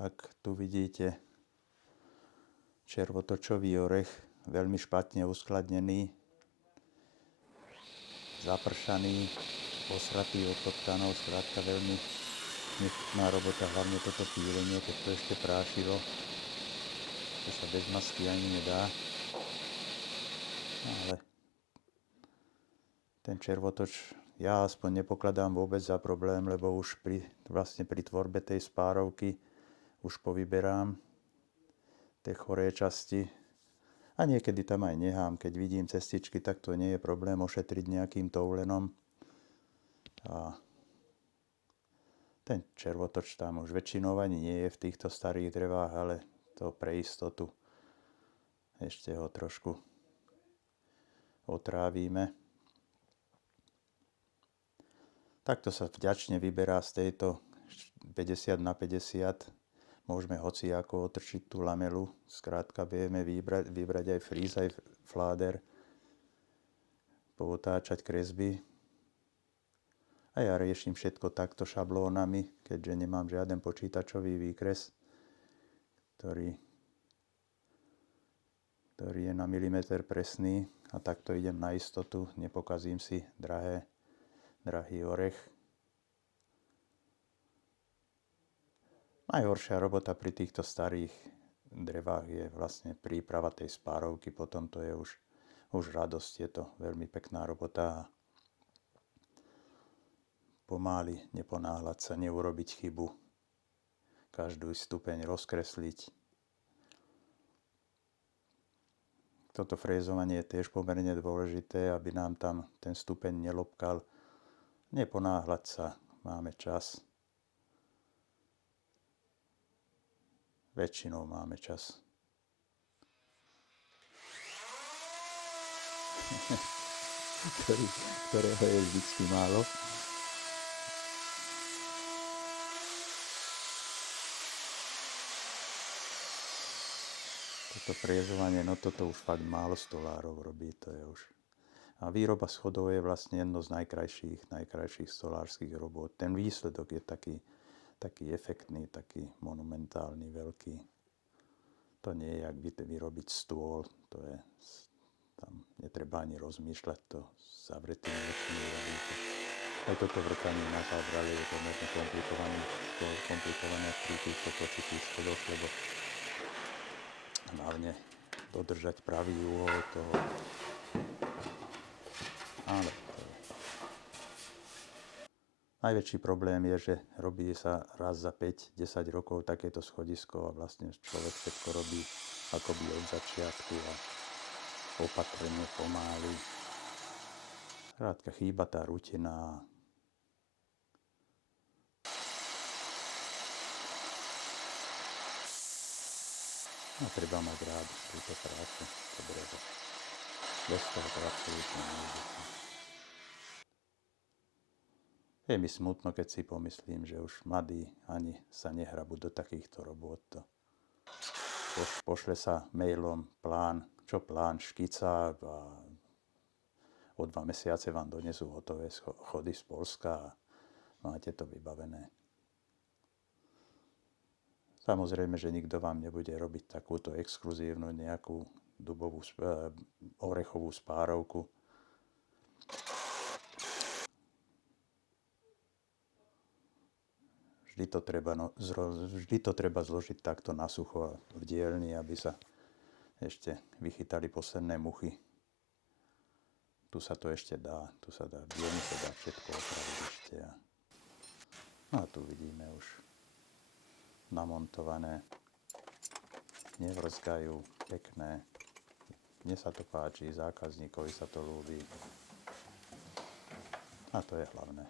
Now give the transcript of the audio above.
Tak tu vidíte červotočový orech, veľmi špatne uskladnený, zapršaný, osratý od potkanov, skrátka veľmi nechutná robota, hlavne toto pílenie, keď to ešte prášivo, to sa bez masky ani nedá. Ale ten červotoč ja aspoň nepokladám vôbec za problém, lebo už pri tvorbe tej spárovky už povyberám tie choré časti. A niekedy tam aj nechám, keď vidím cestičky, tak to nie je problém ošetriť nejakým toulenom. A ten červotoč tam už väčšinou ani nie je v týchto starých drevách, ale to pre istotu ešte ho trošku otrávime. Takto sa vďačne vyberá z tejto 50 na 50. Môžeme hociako otrčiť tú lamelu. Skrátka vieme vybrať aj fríz, aj fláder. Pootáčať kresby. A ja riešim všetko takto šablónami, keďže nemám žiaden počítačový výkres, ktorý je na milimeter presný. A takto idem na istotu, nepokazím si drahý orech. Najhoršia robota pri týchto starých drevách je vlastne príprava tej spárovky, potom to je už radosť, je to veľmi pekná robota. Pomáli, neponáhľať sa, neurobiť chybu, každý stupeň rozkresliť. Toto frézovanie je tiež pomerne dôležité, aby nám tam ten stupeň nelopkal. Neponáhľať sa, máme čas. Väčšinou máme čas. Ktorého je vždycky málo. Toto frézovanie, no toto už fakt málo stolárov robí, to je už. A výroba schodov je vlastne jedno z najkrajších stolárskych robôt. Ten výsledok je taký efektný, taký monumentálny, veľký. To nie je, jak vyrobiť stôl, tam netreba ani rozmýšľať, to zavretými očami robíte. Aj toto vrtanie na zábrali je pomerne komplikované pri týchto točitých schodoch, lebo hlavne dodržať pravý úhol toho. Ale najväčší problém je, že robí sa raz za 5-10 rokov takéto schodisko a vlastne človek všetko robí akoby od začiatku a opatrne, pomáli. Krátka chýba tá rutina. A treba mať rád túto prácu, to drevo. Bez toho to absolútne nejde. Je mi smutno, keď si pomyslím, že už mladí ani sa nehrabú do takýchto robôt. Pošle sa mailom plán, škica a o 2 mesiace vám donesú hotové schody z Poľska a máte to vybavené. Samozrejme, že nikto vám nebude robiť takúto exkluzívnu nejakú orechovú spárovku. Vždy to treba zložiť takto na sucho a v dielni, aby sa ešte vychytali posledné muchy. Tu sa to ešte dá, v dielni sa dá všetko opraviť ešte. A tu vidíme už namontované, nevrzgajú, pekné. Mne sa to páči, zákazníkovi sa to ľúbi. A to je hlavné.